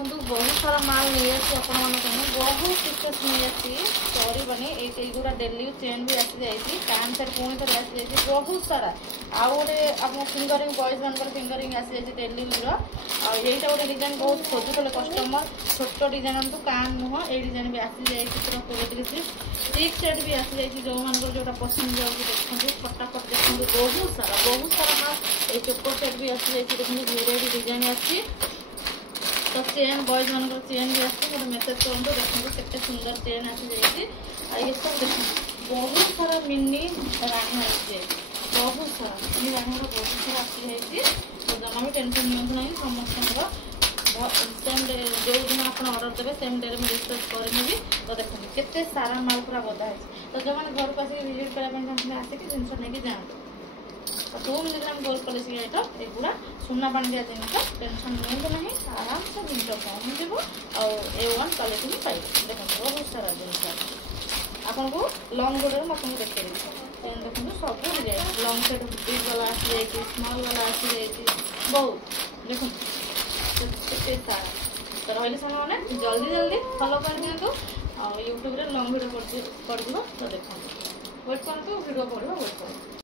देखो बहुत सारा माल नहीं बहुत टिकेट नहीं आसी सर गुड़ा डेली चेन भी आसी जाइए पैंट सार्ट पुणी थे आसी जाइए बहुत सारा आउ गोटे आप फिंगरिंग बॉयज मान फिंगरिंग आसी जाइए डेली यूज रहीटा गोटे डिजाइन बहुत खोजुले कस्टमर छोट डिजाइन तो कान नुह ये डिजाइन भी आसी जाइए पूरा 20 सिक्स सेट भी आसी जाइए जो मान जोटा पसंद जाऊँगी देखते फटाफट देखते बहुत सारा माल ये पेपर सेट भी आसी जाइए देखते भेराइटी डिजाइन आसी तो चेन बॉयज मान चेन भी आसे मेसेज करूँ देखो केते सुंदर चेन आसी जाइए ये सब देखो बहुत सारा मिनी राणी आसी बहुत सारा मिनी राणी बहुत सारा आसी जाइए तो जमा भी टेंशन नियंतु ना समस्त सेम डे जो दिन आप ऑर्डर देवे सेम डे में डिस्पैच करेंगे तो देखो केते सारा माल पूरा गदा है तो जो मैंने घर को आसिक विजिट करने आसिक जिन नहीं जातु 2 मिलीग्राम गोल्ड पॉलिश आइटम एगुड़ा सुना बांधिया जिन टेंशन नहीं ना आराम से जिन पहुँचब A1 क्वालिटी भी पाइबे देखो बहुत सारा जिन आपन को लंग गोड़े आपको देखेबी देखो सब डिजाइन लंग सेट बिग वाला आसी जाइए स्मॉल वाला आसी जाइए बहुत देखो सारा तो रही सारे जल्दी फॉलो कर दिखाँ यूट्यूब लंग भिडियो कर तो देखो वेट कर भिडियो पड़ा वेट कर।